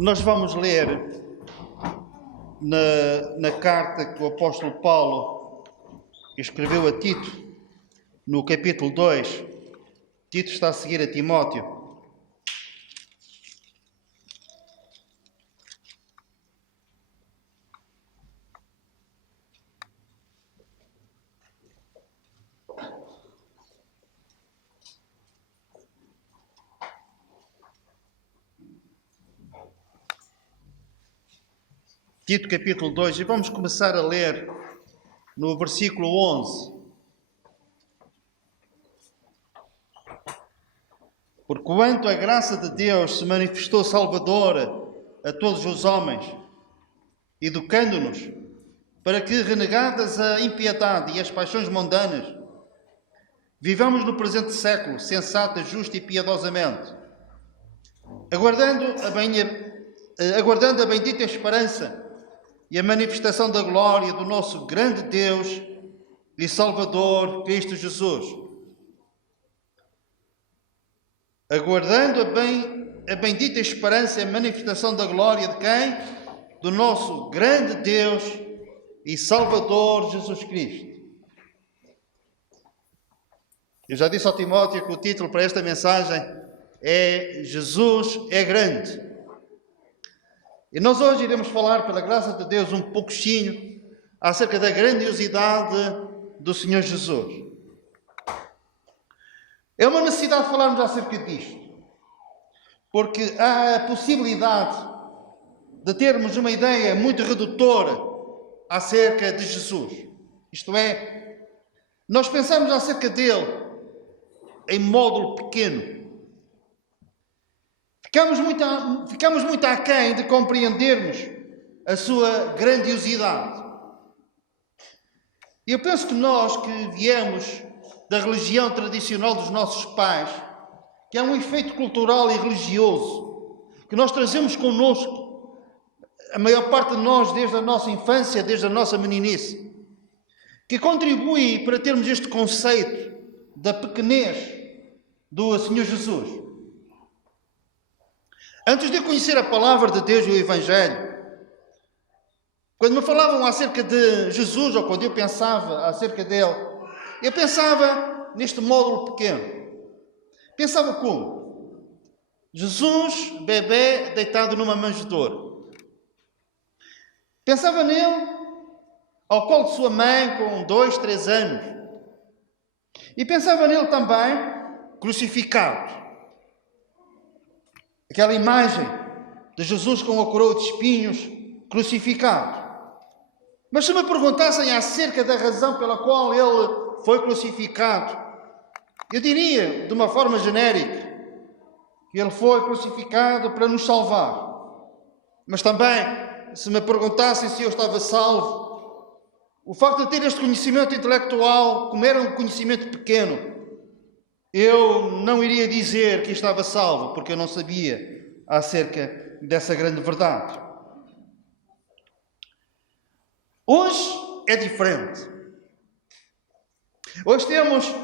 Nós vamos ler na carta que o apóstolo Paulo escreveu a Tito, no capítulo 2. Tito está a seguir a Timóteo. Tito capítulo 2, e vamos começar a ler no versículo 11. Porquanto a graça de Deus se manifestou salvadora a todos os homens, educando-nos para que, renegadas a impiedade e as paixões mundanas, vivamos no presente século sensata, justa e piedosamente, aguardando a bendita esperança e a manifestação da glória do nosso grande Deus e Salvador, Cristo Jesus. Aguardando a bendita esperança e a manifestação da glória de quem? Do nosso grande Deus e Salvador Jesus Cristo. Eu já disse ao Timóteo que o título para esta mensagem é Jesus é grande. E nós hoje iremos falar, pela graça de Deus, um pouquinho acerca da grandiosidade do Senhor Jesus. É uma necessidade falarmos acerca disto, porque há a possibilidade de termos uma ideia muito redutora acerca de Jesus. Isto é, nós pensamos acerca dele em módulo pequeno. Ficamos muito aquém de compreendermos a sua grandiosidade. E eu penso que nós que viemos da religião tradicional dos nossos pais, que é um efeito cultural e religioso, que nós trazemos connosco, a maior parte de nós, desde a nossa infância, desde a nossa meninice, que contribui para termos este conceito da pequenez do Senhor Jesus. Antes de eu conhecer a palavra de Deus e o Evangelho, quando me falavam acerca de Jesus, ou quando eu pensava acerca dele, eu pensava neste módulo pequeno. Pensava como? Jesus, bebê, deitado numa manjedoura. Pensava nele ao colo de sua mãe com 2, 3 anos. E pensava nele também crucificado. Aquela imagem de Jesus com a coroa de espinhos, crucificado. Mas se me perguntassem acerca da razão pela qual ele foi crucificado, eu diria, de uma forma genérica, que ele foi crucificado para nos salvar. Mas também, se me perguntassem se eu estava salvo, o facto de ter este conhecimento intelectual, como era um conhecimento pequeno, eu não iria dizer que estava salvo, porque eu não sabia acerca dessa grande verdade. Hoje é diferente. Hoje temos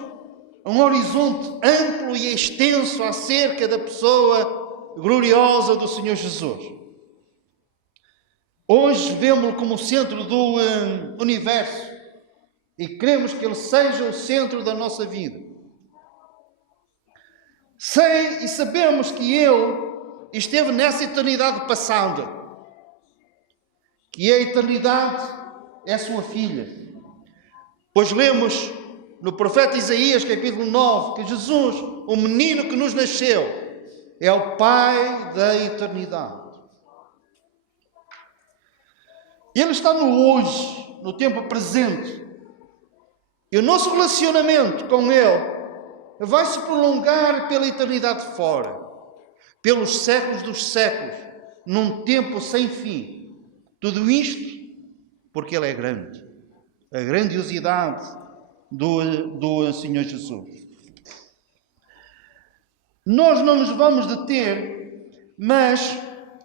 um horizonte amplo e extenso acerca da pessoa gloriosa do Senhor Jesus. Hoje vemos-lo como o centro do universo e queremos que ele seja o centro da nossa vida. Sei e sabemos que ele esteve nessa eternidade passada, que a eternidade é sua filha. Pois lemos no profeta Isaías, capítulo 9, que Jesus, o menino que nos nasceu, é o Pai da eternidade. Ele está no hoje, no tempo presente. E o nosso relacionamento com ele vai se prolongar pela eternidade fora, pelos séculos dos séculos, num tempo sem fim. Tudo isto porque ele é grande. A grandiosidade do Senhor Jesus. Nós não nos vamos deter, mas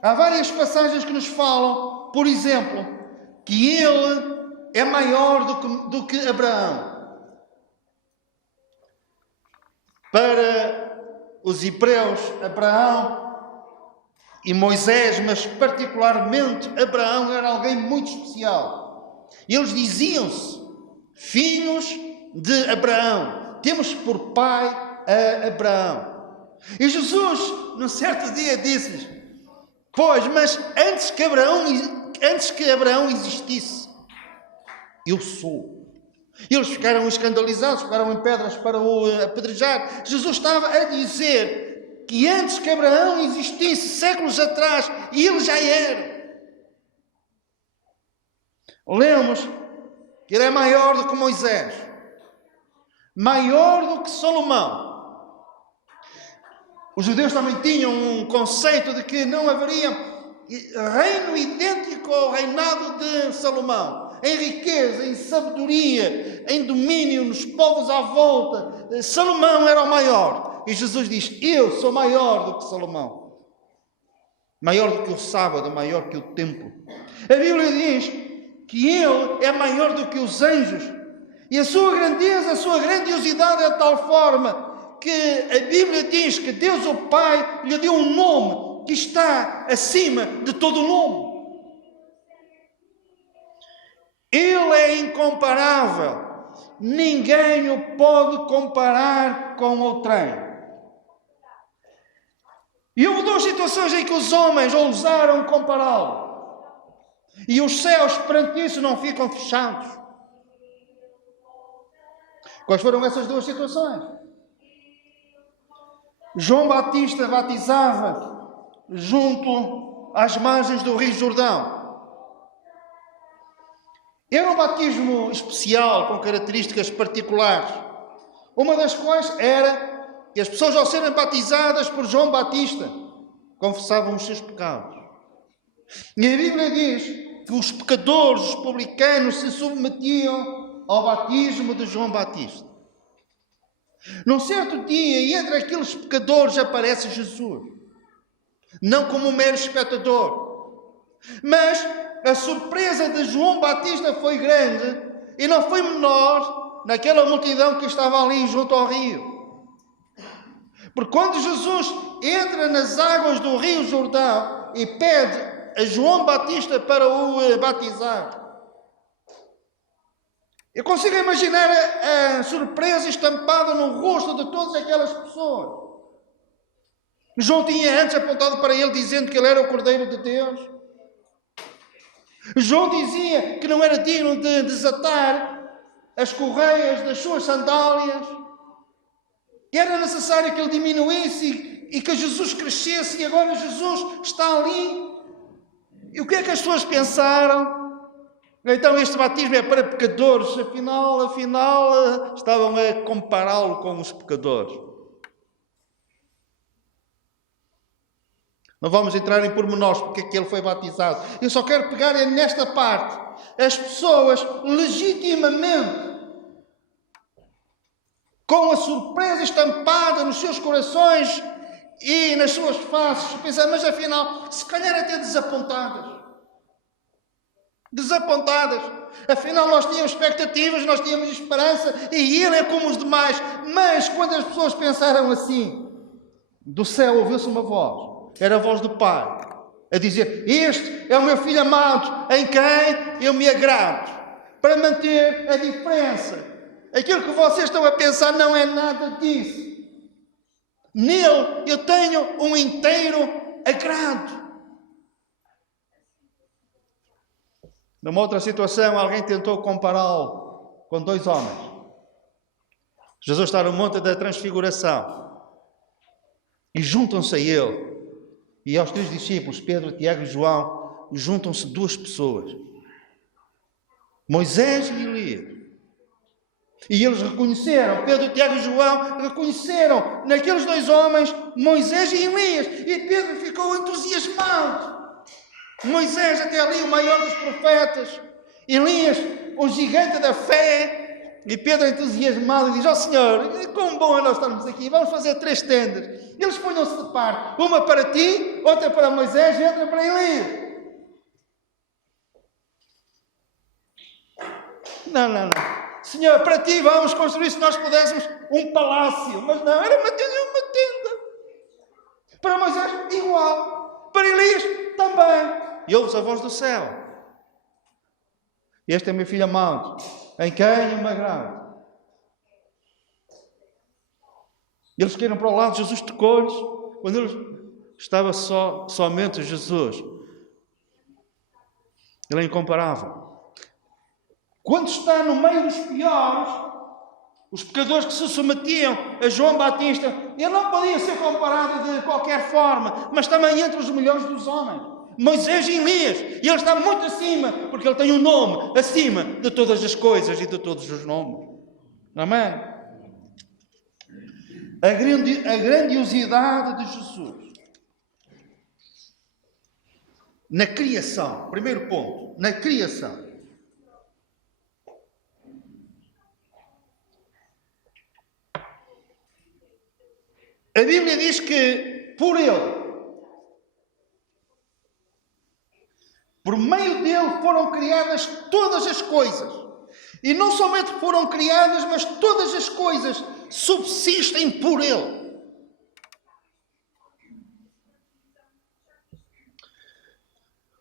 há várias passagens que nos falam, por exemplo, que ele é maior do que Abraão. Para os hebreus, Abraão e Moisés, mas particularmente Abraão, era alguém muito especial. Eles diziam-se filhos de Abraão. Temos por pai a Abraão. E Jesus, num certo dia, disse-lhes: pois, mas antes que Abraão existisse, eu sou. Eles ficaram escandalizados, ficaram em pedras para o apedrejar. Jesus estava a dizer que antes que Abraão existisse, séculos atrás, ele já era. Lemos que ele é maior do que Moisés, maior do que Salomão. Os judeus também tinham um conceito de que não haveria reino idêntico ao reinado de Salomão. Em riqueza, em sabedoria, em domínio nos povos à volta, Salomão era o maior. E Jesus diz: eu sou maior do que Salomão. Maior do que o sábado, maior que o templo. A Bíblia diz que ele é maior do que os anjos. E a sua grandeza, a sua grandiosidade é de tal forma que a Bíblia diz que Deus, o Pai, lhe deu um nome que está acima de todo o nome. Ele é incomparável. Ninguém o pode comparar com outrem. E houve duas situações em que os homens ousaram compará-lo. E os céus perante isso não ficam fechados. Quais foram essas duas situações? João Batista batizava junto às margens do Rio Jordão. Era um batismo especial, com características particulares. Uma das quais era que as pessoas, ao serem batizadas por João Batista, confessavam os seus pecados. E a Bíblia diz que os pecadores, os publicanos, se submetiam ao batismo de João Batista. Num certo dia, e entre aqueles pecadores aparece Jesus. Não como um mero espectador, mas a surpresa de João Batista foi grande e não foi menor naquela multidão que estava ali junto ao rio. Porque quando Jesus entra nas águas do Rio Jordão e pede a João Batista para o batizar, eu consigo imaginar a surpresa estampada no rosto de todas aquelas pessoas. João tinha antes apontado para ele dizendo que ele era o Cordeiro de Deus. João dizia que não era digno de desatar as correias das suas sandálias. Que era necessário que ele diminuísse e que Jesus crescesse, e agora Jesus está ali. E o que é que as pessoas pensaram? Então este batismo é para pecadores. Afinal, estavam a compará-lo com os pecadores. Não vamos entrar em pormenores porque é que ele foi batizado. Eu só quero pegar nesta parte. As pessoas legitimamente, com a surpresa estampada nos seus corações e nas suas faces, pensam, mas afinal, se calhar até desapontadas. Afinal, nós tínhamos expectativas, nós tínhamos esperança, e ele é como os demais. Mas quando as pessoas pensaram assim, do céu ouviu-se uma voz. Era a voz do Pai, a dizer: este é o meu Filho amado, em quem eu me agrado. Para manter a diferença. Aquilo que vocês estão a pensar não é nada disso. Nele eu tenho um inteiro agrado. Numa outra situação, alguém tentou compará-lo com dois homens. Jesus está no Monte da Transfiguração. E juntam-se a ele. E aos três discípulos, Pedro, Tiago e João, juntam-se duas pessoas. Moisés e Elias. E eles reconheceram, Pedro, Tiago e João, reconheceram naqueles dois homens Moisés e Elias. E Pedro ficou entusiasmado. Moisés até ali o maior dos profetas. Elias, o gigante da fé. E Pedro entusiasmado diz: ó Senhor, como bom é nós estarmos aqui. Vamos fazer 3 tendas. Eles ponham-se de parte. Uma para ti, outra para Moisés e outra para Elias. Não. Senhor, para ti vamos construir, se nós pudéssemos, um palácio. Mas não, era uma tenda. Para Moisés, igual. Para Elias, também. E ouves a voz do céu: este é meu filho amado, em quem eu me agrado. Eles caíram para o lado, Jesus tocou-lhes. Quando eles estava somente Jesus, ele é incomparável. Quando está no meio dos piores, os pecadores que se submetiam a João Batista, ele não podia ser comparado de qualquer forma, mas também entre os melhores dos homens. Moisés e Elias, e ele está muito acima, porque ele tem um nome acima de todas as coisas e de todos os nomes. Amém? A grandiosidade de Jesus na criação. Primeiro ponto, na criação. A Bíblia diz que por Ele, por meio dele, foram criadas todas as coisas. E não somente foram criadas, mas todas as coisas subsistem por Ele.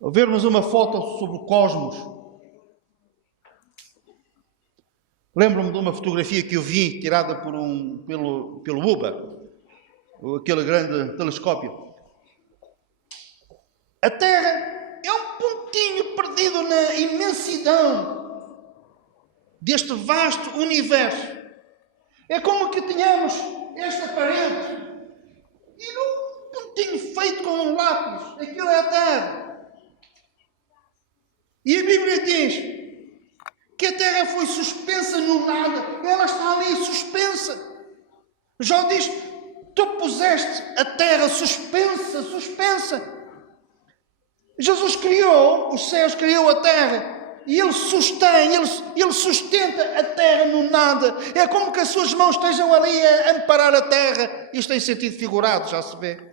Ao vermos uma foto sobre o cosmos, lembro-me de uma fotografia que eu vi, tirada pelo Hubble, aquele grande telescópio. A Terra é um pontinho perdido na imensidão deste vasto universo. É como que tenhamos esta parede e num pontinho feito com um lápis, aquilo é a Terra. E a Bíblia diz que a Terra foi suspensa no nada. Ela está ali suspensa. Jó diz: tu puseste a Terra suspensa. Jesus criou os céus, criou a Terra. E Ele sustém, Ele sustenta a Terra no nada. É como que as suas mãos estejam ali a amparar a Terra. Isto em sentido figurado, já se vê.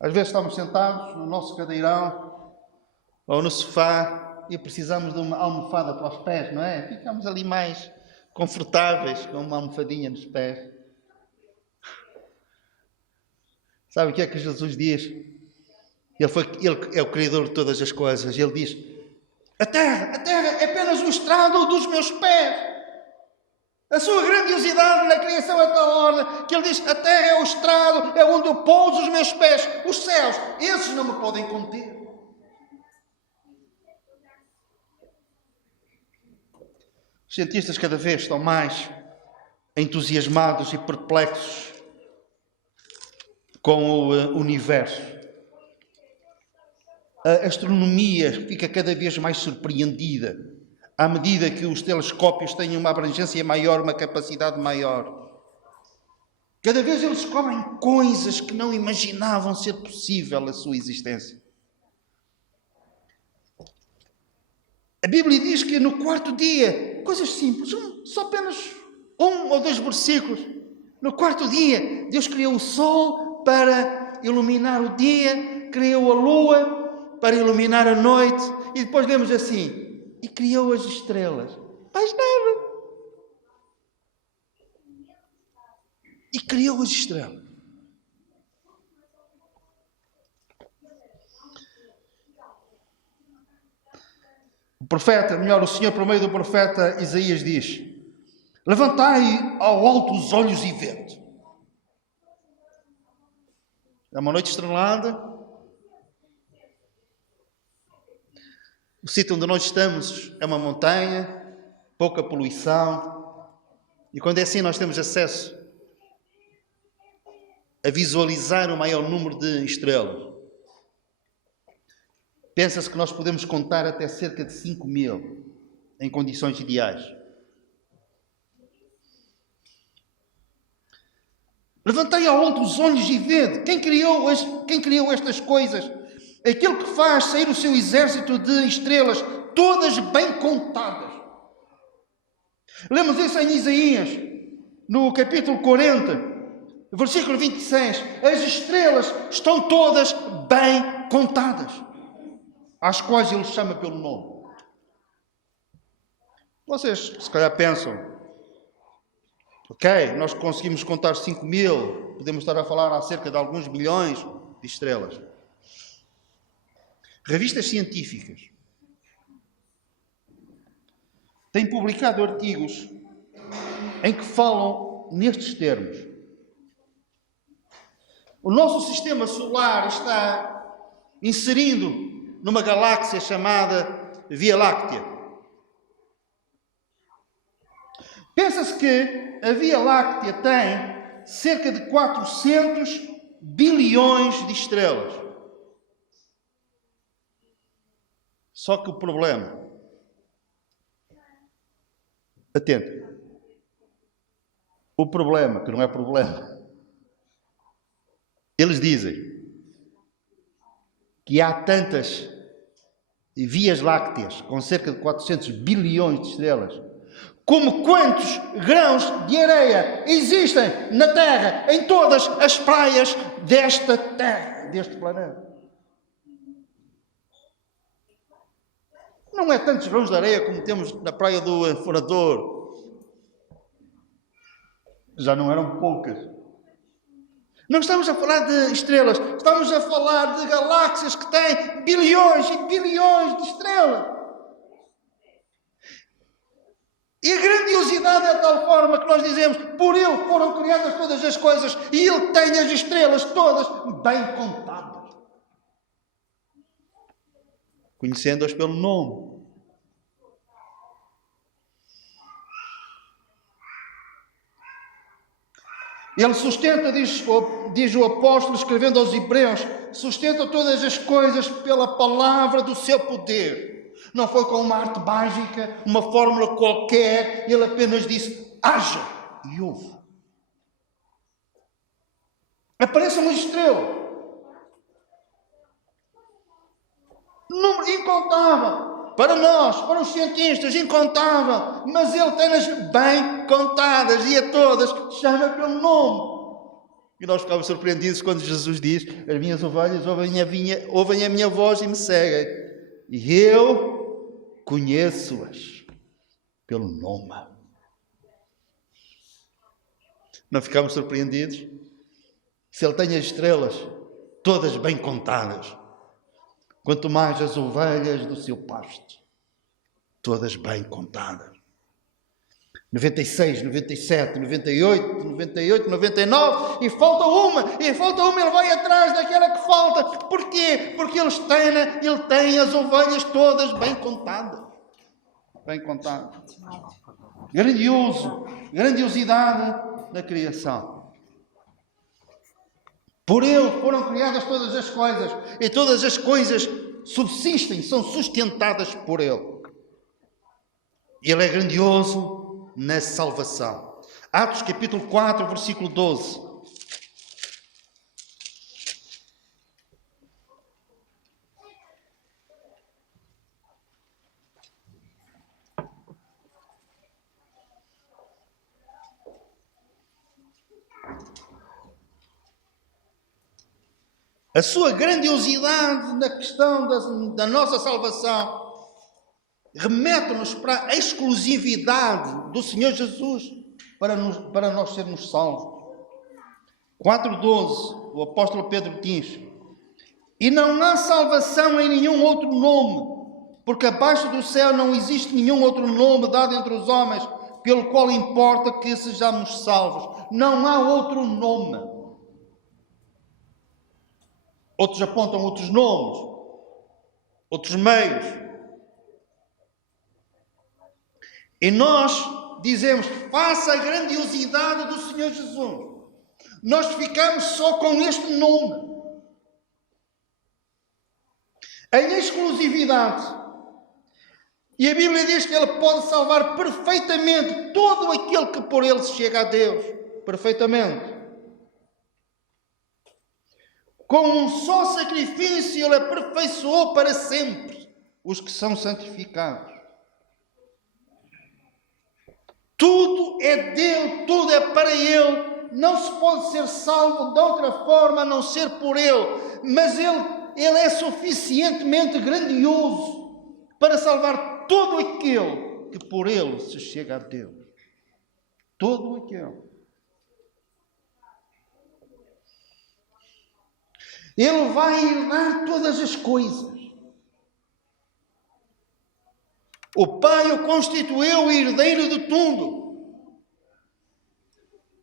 Às vezes estamos sentados no nosso cadeirão ou no sofá e precisamos de uma almofada para os pés, não é? Ficamos ali mais confortáveis com uma almofadinha nos pés. Sabe o que é que Jesus diz? Ele é o Criador de todas as coisas. Ele diz: a terra é apenas o estrado dos meus pés. A sua grandiosidade na criação é tal ordem que ele diz: a terra é o estrado, é onde eu pouso os meus pés. Os céus, esses não me podem conter. Os cientistas cada vez estão mais entusiasmados e perplexos com o universo. A astronomia fica cada vez mais surpreendida à medida que os telescópios têm uma abrangência maior, uma capacidade maior. Cada vez eles descobrem coisas que não imaginavam ser possível a sua existência. A Bíblia diz que no quarto dia, coisas simples, só apenas 1 ou 2 versículos. No quarto dia, Deus criou o sol para iluminar o dia, criou a lua para iluminar a noite, e depois lemos assim: e criou as estrelas. Mais nada. E criou as estrelas. O Senhor, por meio do profeta Isaías, diz: levantai ao alto os olhos e vede. É uma noite estrelada. O sítio onde nós estamos é uma montanha, pouca poluição. E quando é assim, nós temos acesso a visualizar o maior número de estrelas. Pensa-se que nós podemos contar até cerca de 5.000 em condições ideais. Levantai ao alto os olhos e vede. Quem criou estas coisas? Aquele que faz sair o seu exército de estrelas, todas bem contadas. Lemos isso em Isaías, no capítulo 40, versículo 26. As estrelas estão todas bem contadas, às quais ele chama pelo nome. Vocês, se calhar, pensam: Ok, nós conseguimos contar 5.000, podemos estar a falar acerca de alguns milhões de estrelas. Revistas científicas têm publicado artigos em que falam nestes termos. O nosso sistema solar está inserido numa galáxia chamada Via Láctea. Pensa-se que a Via Láctea tem cerca de 400 bilhões de estrelas. Só que o problema... Atento. O problema, que não é problema, eles dizem que há tantas vias lácteas com cerca de 400 bilhões de estrelas, como quantos grãos de areia existem na Terra, em todas as praias desta Terra, deste planeta. Não é tantos grãos de areia como temos na praia do Enforador. Já não eram poucas. Não estamos a falar de estrelas, estamos a falar de galáxias que têm bilhões e bilhões de estrelas. E a grandiosidade é de tal forma que nós dizemos, por Ele foram criadas todas as coisas e Ele tem as estrelas todas bem contadas. Conhecendo-as pelo nome. Ele sustenta, diz o apóstolo, escrevendo aos Hebreus, sustenta todas as coisas pela palavra do seu poder. Não foi com uma arte mágica, uma fórmula qualquer, ele apenas disse, haja, e houve. Aparece uma estrela. Número incontável. Para nós, para os cientistas, incontável. Mas ele tem-nas bem contadas e a todas chama pelo nome. E nós ficamos surpreendidos quando Jesus diz, as minhas ovelhas ouvem a minha voz e me seguem. E eu conheço-as pelo nome. Não ficamos surpreendidos? Se ele tem as estrelas todas bem contadas, quanto mais as ovelhas do seu pasto, todas bem contadas. 96, 97, 98, 99, e falta uma, ele vai atrás daquela que falta. Porquê? Porque ele tem as ovelhas todas bem contadas. Bem contadas. Grandiosidade da criação. Por Ele foram criadas todas as coisas, e todas as coisas subsistem, são sustentadas por Ele. Ele é grandioso na salvação. Atos capítulo 4, versículo 12. A sua grandiosidade na questão da nossa salvação remete-nos para a exclusividade do Senhor Jesus para nós sermos salvos. 4:12, o apóstolo Pedro diz: e não há salvação em nenhum outro nome, porque abaixo do céu não existe nenhum outro nome dado entre os homens, pelo qual importa que sejamos salvos. Não há outro nome. Outros apontam outros nomes, outros meios. E nós dizemos, faça a grandiosidade do Senhor Jesus. Nós ficamos só com este nome. Em exclusividade. E a Bíblia diz que Ele pode salvar perfeitamente todo aquele que por Ele se chega a Deus. Perfeitamente. Com um só sacrifício, Ele aperfeiçoou para sempre os que são santificados. Tudo é dele, tudo é para Ele. Não se pode ser salvo de outra forma a não ser por Ele. Mas Ele é suficientemente grandioso para salvar todo aquele que por Ele se chega a Deus. Todo aquele. Ele vai herdar todas as coisas. O Pai o constituiu herdeiro de tudo.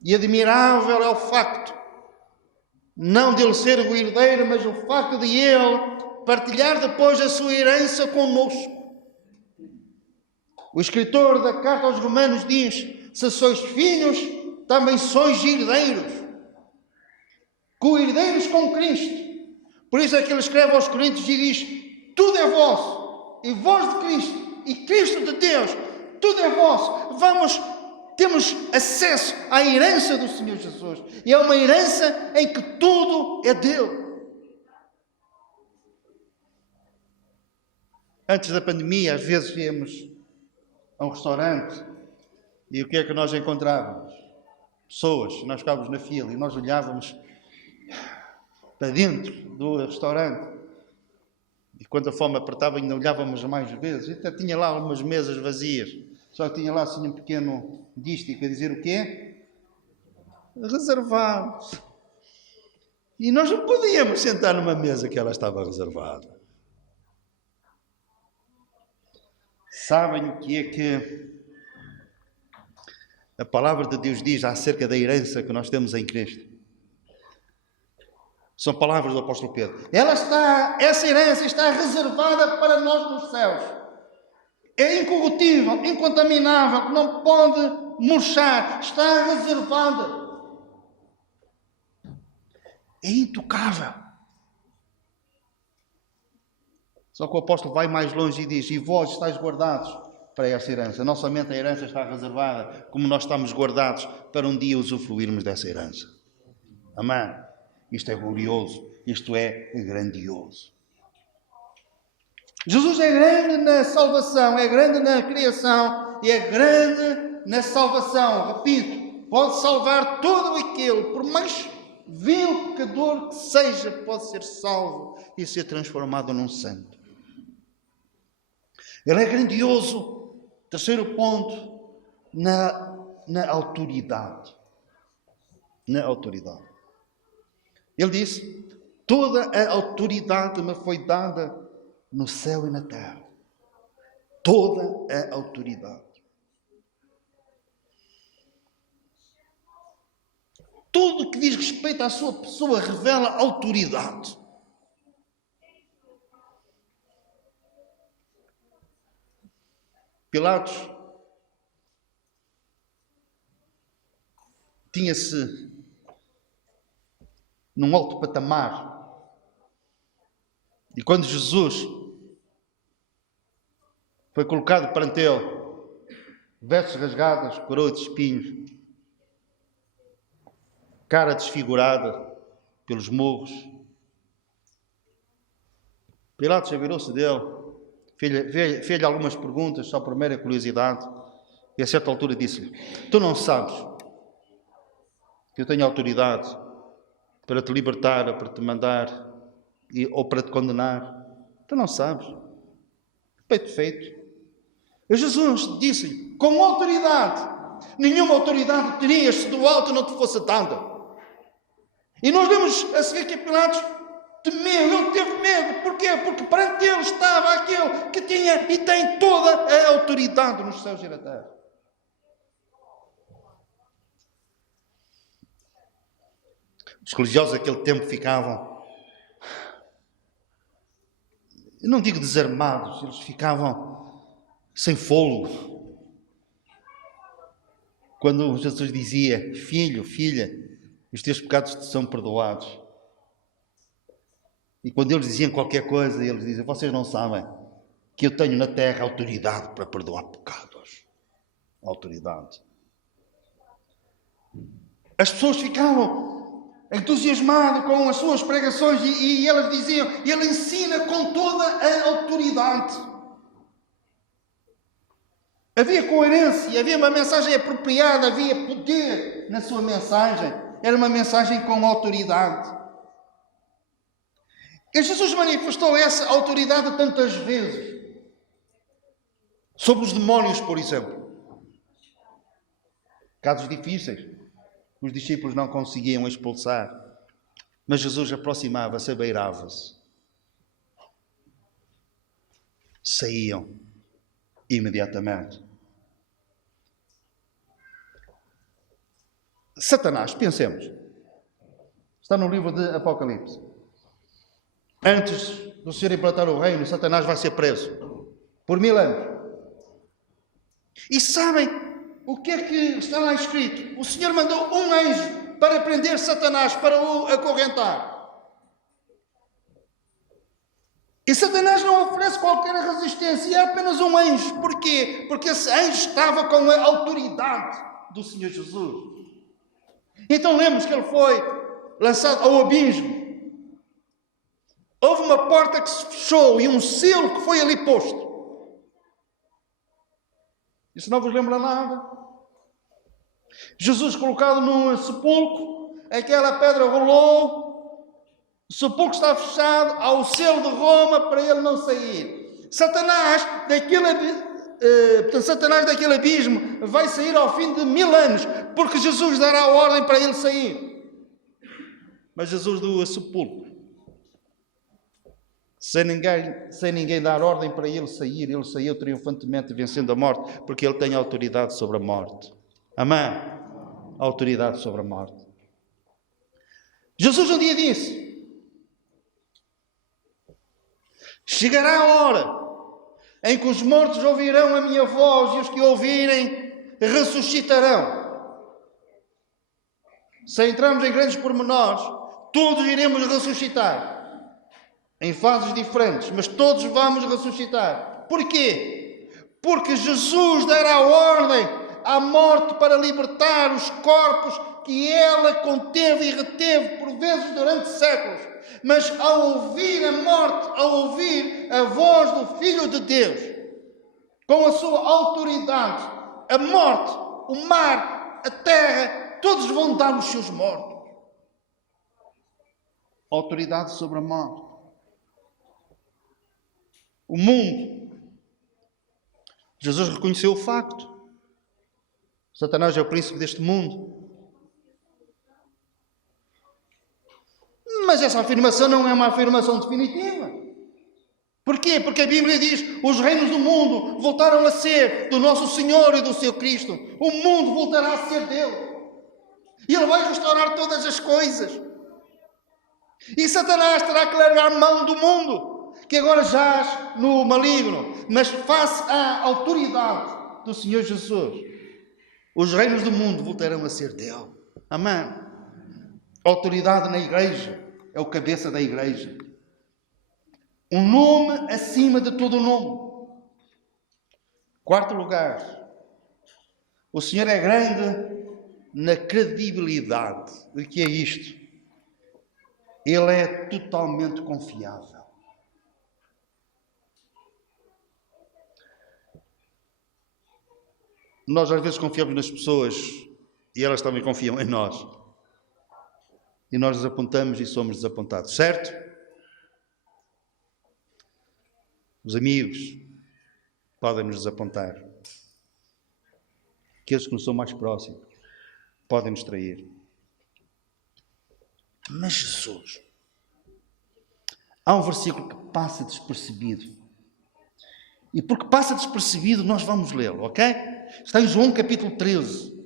E admirável é o facto, não de ele ser o herdeiro, mas o facto de ele partilhar depois a sua herança conosco. O escritor da carta aos Romanos diz: se sois filhos, também sois herdeiros. Co-herdeiros com Cristo. Por isso é que ele escreve aos Coríntios e diz: tudo é vosso, e vós de Cristo, e Cristo de Deus, tudo é vosso. Temos acesso à herança do Senhor Jesus. E é uma herança em que tudo é dele. Antes da pandemia, às vezes íamos a um restaurante e o que é que nós encontrávamos? Pessoas, nós ficávamos na fila e nós olhávamos para dentro do restaurante e quando a fome apertava ainda olhávamos mais vezes. Até tinha lá algumas mesas vazias, só que tinha lá assim um pequeno dístico a dizer o quê? Reservados. E nós não podíamos sentar numa mesa que ela estava reservada. Sabem o que é que a palavra de Deus diz acerca da herança que nós temos em Cristo? São palavras do apóstolo Pedro. Essa herança está reservada para nós nos céus. É incorruptível, incontaminável, não pode murchar. Está reservada. É intocável. Só que o apóstolo vai mais longe e diz: e vós estáis guardados para essa herança. Não somente a herança está reservada, como nós estamos guardados para um dia usufruirmos dessa herança. Amém? Isto é glorioso. Isto é grandioso. Jesus é grande na salvação, é grande na criação e é grande na salvação. Repito, pode salvar todo aquele, por mais vil pecador que seja, pode ser salvo e ser transformado num santo. Ele é grandioso. Terceiro ponto, na autoridade. Na autoridade. Ele disse: toda a autoridade me foi dada no céu e na terra. Toda a autoridade. Tudo que diz respeito à sua pessoa revela autoridade. Pilatos tinha-se num alto patamar. E quando Jesus foi colocado perante ele, vestes rasgadas, coroa de espinhos, cara desfigurada pelos murros, Pilatos virou-se dele, fez-lhe algumas perguntas, só por mera curiosidade, e a certa altura disse-lhe: tu não sabes que eu tenho autoridade para te libertar, ou para te mandar, ou para te condenar? Tu não sabes. Peito feito. E Jesus disse-lhe, com autoridade, nenhuma autoridade terias se do alto não te fosse dada. E nós vemos a seguir que Pilatos temeu, ele teve medo. Porquê? Porque perante ele estava aquele que tinha e tem toda a autoridade nos céus e na terra. Os religiosos daquele tempo ficavam, eu não digo desarmados, eles ficavam sem fôlego. Quando Jesus dizia: filho, filha, os teus pecados te são perdoados. E quando eles diziam qualquer coisa, eles diziam: vocês não sabem que eu tenho na terra autoridade para perdoar pecados. Autoridade. As pessoas ficavam entusiasmadas com as suas pregações e elas diziam: ele ensina com toda a autoridade. Havia coerência, havia uma mensagem apropriada, havia poder na sua mensagem. Era uma mensagem com autoridade. E Jesus manifestou essa autoridade tantas vezes. Sobre os demónios, por exemplo. Casos difíceis. Os discípulos não conseguiam expulsar Mas Jesus aproximava-se, abeirava-se. Saíam imediatamente. Satanás, pensemos. Está no livro de Apocalipse. Antes do Senhor implantar o reino, Satanás vai ser preso por 1000 anos. E sabem o que é que está lá escrito? O Senhor mandou um anjo para prender Satanás, para o acorrentar. E Satanás não oferece qualquer resistência, é apenas um anjo. Porquê? Porque esse anjo estava com a autoridade do Senhor Jesus. Então lemos que ele foi lançado ao abismo. Houve uma porta que se fechou e um selo que foi ali posto. Isso não vos lembra nada? Jesus colocado num sepulcro, aquela pedra rolou, o sepulcro está fechado, há o selo de Roma para ele não sair. Satanás daquele abismo vai sair ao fim de 1000 anos, porque Jesus dará a ordem para ele sair. Mas Jesus do sepulcro, sem ninguém dar ordem para ele saiu triunfantemente, vencendo a morte, porque ele tem autoridade sobre a morte. Amém? Autoridade sobre a morte. Jesus um dia disse: chegará a hora em que os mortos ouvirão a minha voz e os que ouvirem ressuscitarão. Se entrarmos em grandes pormenores, todos iremos ressuscitar. Em fases diferentes, mas todos vamos ressuscitar. Porquê? Porque Jesus dará ordem à morte para libertar os corpos que ela conteve e reteve por vezes durante séculos. Mas ao ouvir a morte, ao ouvir a voz do Filho de Deus, com a sua autoridade, a morte, o mar, a terra, todos vão dar os seus mortos. Autoridade sobre a morte. O mundo. Jesus reconheceu o facto. Satanás é o príncipe deste mundo. Mas essa afirmação não é uma afirmação definitiva. Porquê? Porque a Bíblia diz: os reinos do mundo voltaram a ser do nosso Senhor e do seu Cristo. O mundo voltará a ser dele. E ele vai restaurar todas as coisas. E Satanás terá que largar mão do mundo, que agora jaz no maligno, mas face à autoridade do Senhor Jesus, os reinos do mundo voltarão a ser dele. Amém? Autoridade na igreja, é o cabeça da igreja. Um nome acima de todo o nome. Quarto lugar, o Senhor é grande na credibilidade. O que é isto? Ele é totalmente confiável. Nós às vezes confiamos nas pessoas e elas também confiam em nós. E nós desapontamos e somos desapontados, certo? Os amigos podem nos desapontar. Aqueles que nos são mais próximos podem nos trair. Mas Jesus, há um versículo que passa despercebido. E porque passa despercebido, nós vamos lê-lo, ok? Está em João capítulo 13.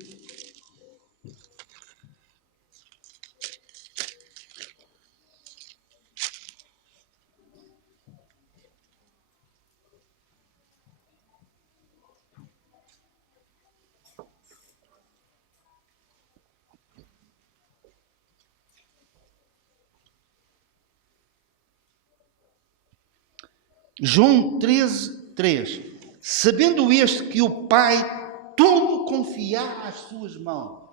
João 13, 3. Sabendo este que o Pai tudo confia às suas mãos.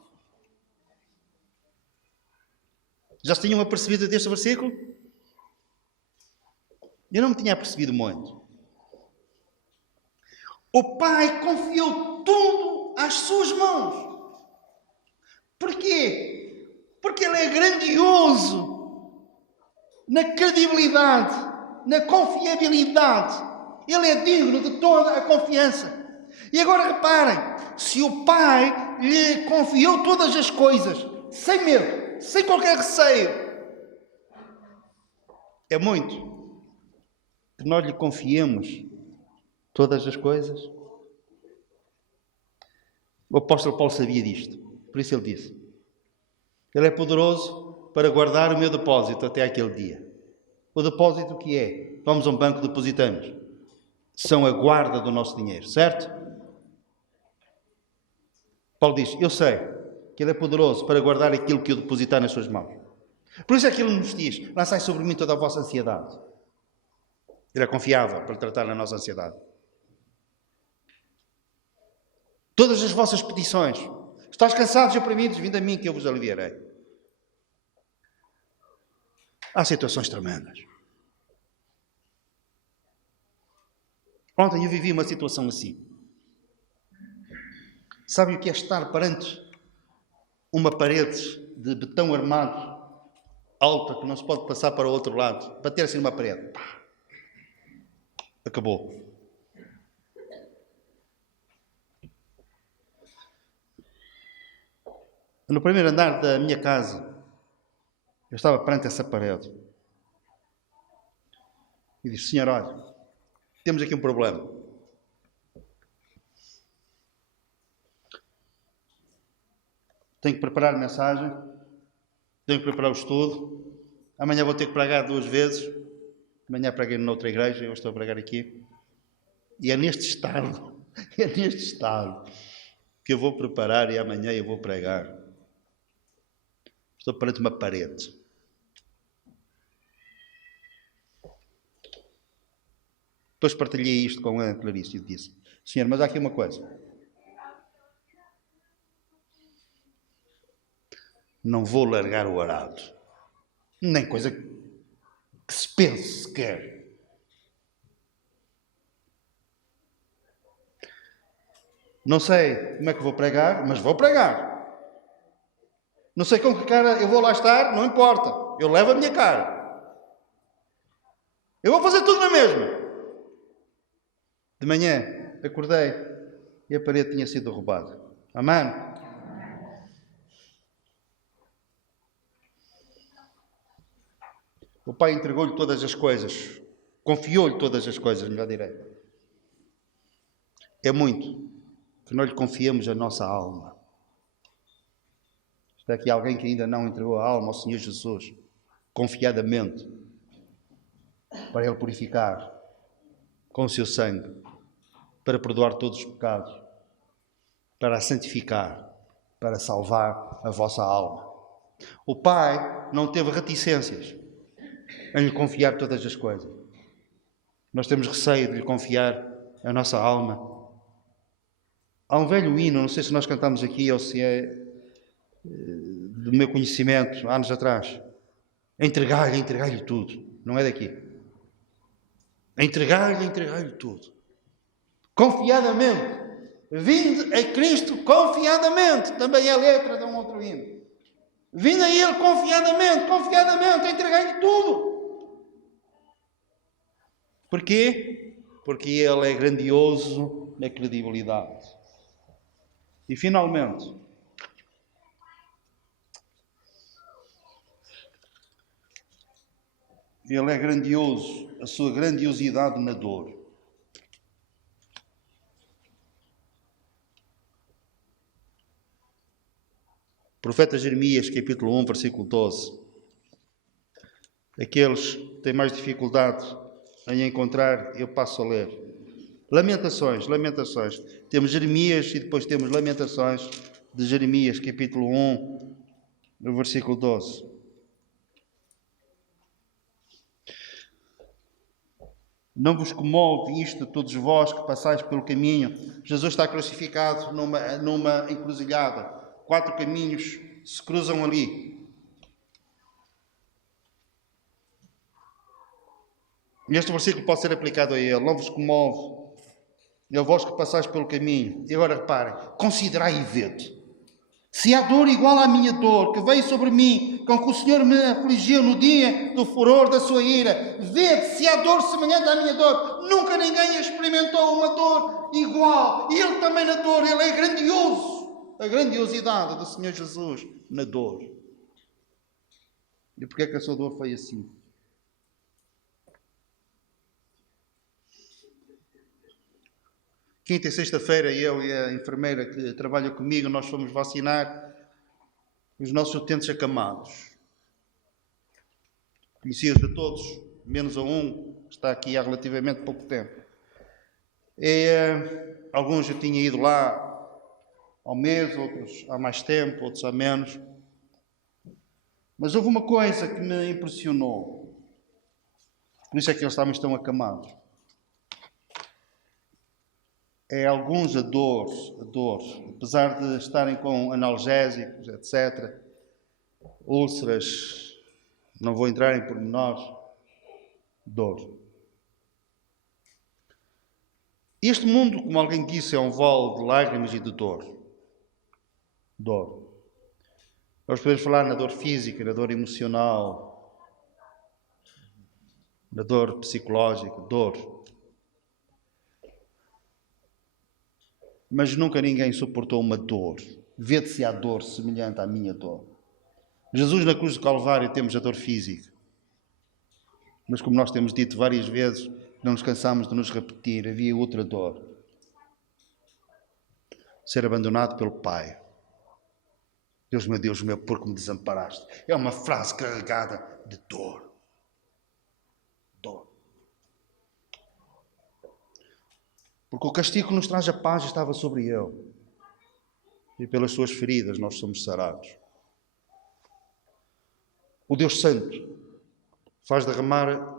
Já se tinham apercebido deste versículo? Eu não me tinha apercebido muito. O Pai confiou tudo às suas mãos. Porquê? Porque Ele é grandioso na credibilidade, na confiabilidade. Ele é digno de toda a confiança. E agora reparem, se o Pai lhe confiou todas as coisas, sem medo, sem qualquer receio, É muito que nós lhe confiemos todas as coisas. O apóstolo Paulo sabia disto, por isso ele disse: Ele é poderoso para guardar o meu depósito até aquele dia. O depósito que é? Vamos a um banco, depositamos. São a guarda do nosso dinheiro, certo? Paulo diz: eu sei que Ele é poderoso para guardar aquilo que eu depositar nas suas mãos. Por isso é que Ele nos diz: lançai sobre mim toda a vossa ansiedade. Ele é confiável para tratar a nossa ansiedade. Todas as vossas petições. Estás cansados e oprimidos? Vinde a mim que eu vos aliviarei. Há situações tremendas. Ontem eu vivi uma situação assim. Sabe o que é estar perante uma parede de betão armado, alta, que não se pode passar para o outro lado, bater assim numa parede? Acabou. No primeiro andar da minha casa, eu estava perante essa parede e disse: Senhor, olha, temos aqui um problema. Tenho que preparar a mensagem, tenho que preparar o estudo. Amanhã vou ter que pregar 2 vezes. Amanhã preguei noutra igreja, eu estou a pregar aqui. E é neste estado que eu vou preparar e amanhã eu vou pregar. Estou perante uma parede. Depois partilhei isto com a Clarice e disse: Senhor, mas há aqui uma coisa. Não vou largar o arado. Nem coisa que se pense sequer. Não sei como é que vou pregar, mas vou pregar. Não sei com que cara eu vou lá estar, não importa. Eu levo a minha cara. Eu vou fazer tudo na mesma. De manhã, acordei e a parede tinha sido roubada. Amém? O Pai entregou-lhe todas as coisas. Confiou-lhe todas as coisas, melhor direi. É muito que nós lhe confiemos a nossa alma. Está aqui alguém que ainda não entregou a alma ao Senhor Jesus, confiadamente, para Ele purificar com o seu sangue, para perdoar todos os pecados, para a santificar, para salvar a vossa alma. O Pai não teve reticências em lhe confiar todas as coisas. Nós temos receio de lhe confiar a nossa alma. Há um velho hino, não sei se nós cantamos aqui ou se é do meu conhecimento, anos atrás. Entregai-lhe tudo. Não é daqui. Entregai-lhe tudo. Confiadamente. Vinde a Cristo confiadamente. Também é a letra de um outro hino. Vinde a Ele confiadamente, entregai-lhe tudo. Porquê? Porque Ele é grandioso na credibilidade. E finalmente, Ele é grandioso, a sua grandiosidade na dor. Profeta Jeremias, capítulo 1, versículo 12. Aqueles que têm mais dificuldade em encontrar, eu passo a ler. Lamentações. Temos Jeremias e depois temos Lamentações de Jeremias, capítulo 1, no versículo 12. Não vos comove isto, todos vós que passais pelo caminho. Jesus está crucificado numa encruzilhada. 4 caminhos se cruzam ali. Este versículo pode ser aplicado a ele. Não vos comove, a vós que passais pelo caminho. E agora reparem, considerai e vede. Se há dor igual à minha dor, que veio sobre mim, com que o Senhor me afligiu no dia do furor da sua ira, vede se há dor semelhante à minha dor. Nunca ninguém experimentou uma dor igual. E Ele também na dor, Ele é grandioso. A grandiosidade do Senhor Jesus na dor. E porquê é que a sua dor foi assim? quinta e sexta-feira, eu e a enfermeira que trabalha comigo, nós fomos vacinar os nossos utentes acamados. Conheci-os de todos, menos a um, que está aqui há relativamente pouco tempo. E alguns eu tinha ido lá ao mês, outros há mais tempo, outros há menos. Mas houve uma coisa que me impressionou. Por isso é que eles também estão acamados. É alguns a dor, apesar de estarem com analgésicos, etc., úlceras, não vou entrar em pormenores, dor. Este mundo, como alguém disse, é um vale de lágrimas e de dor. Dor. Nós podemos falar na dor física, na dor emocional, na dor psicológica, dor. Mas nunca ninguém suportou uma dor. Vê-se a dor semelhante à minha dor. Jesus na cruz do Calvário temos a dor física. Mas como nós temos dito várias vezes, não nos cansamos de nos repetir, havia outra dor. Ser abandonado pelo Pai. Deus meu, por que me desamparaste? É uma frase carregada de dor. Dor. Porque o castigo que nos traz a paz estava sobre ele. E pelas suas feridas nós somos sarados. O Deus Santo faz derramar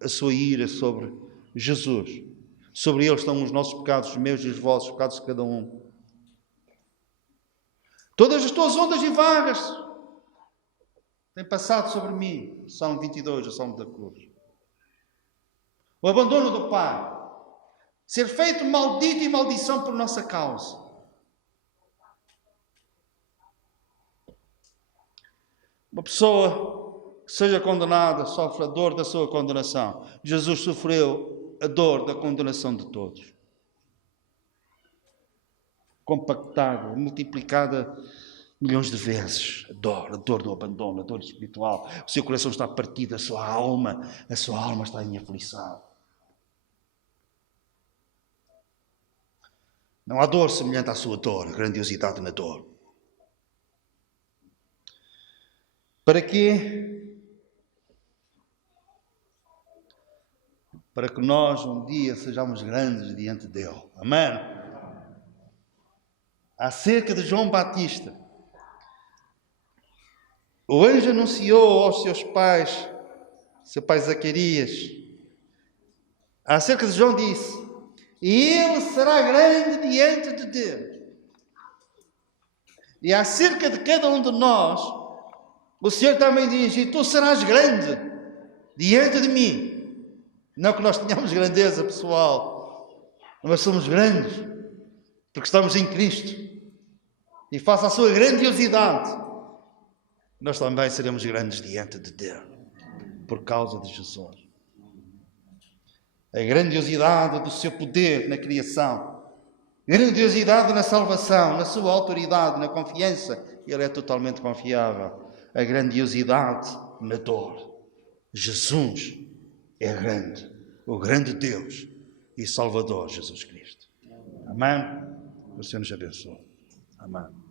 a sua ira sobre Jesus. Sobre ele estão os nossos pecados, os meus e os vossos, os pecados de cada um. Todas as tuas ondas e vagas têm passado sobre mim. Salmo 22, o Salmo da Cruz. O abandono do Pai. Ser feito maldito e maldição por nossa causa. Uma pessoa que seja condenada sofre a dor da sua condenação. Jesus sofreu a dor da condenação de todos. Compactada, multiplicada milhões de vezes. A dor do abandono, a dor espiritual. O seu coração está partido, a sua alma está em aflição. Não há dor semelhante à sua dor, a grandiosidade na dor. Para quê? Para que nós um dia sejamos grandes diante dele. Amém? Acerca de João Batista, o anjo anunciou aos seus pais, seu pai Zacarias, acerca de João disse: e ele será grande diante de Deus. E acerca de cada um de nós, o Senhor também diz: e tu serás grande diante de mim. Não que nós tenhamos grandeza pessoal, mas somos grandes, porque estamos em Cristo. E face à sua grandiosidade, nós também seremos grandes diante de Deus, por causa de Jesus. A grandiosidade do seu poder na criação, grandiosidade na salvação, na sua autoridade, na confiança, ele é totalmente confiável. A grandiosidade na dor. Jesus é grande, o grande Deus e Salvador Jesus Cristo. Amém? O Senhor nos abençoe. Amém.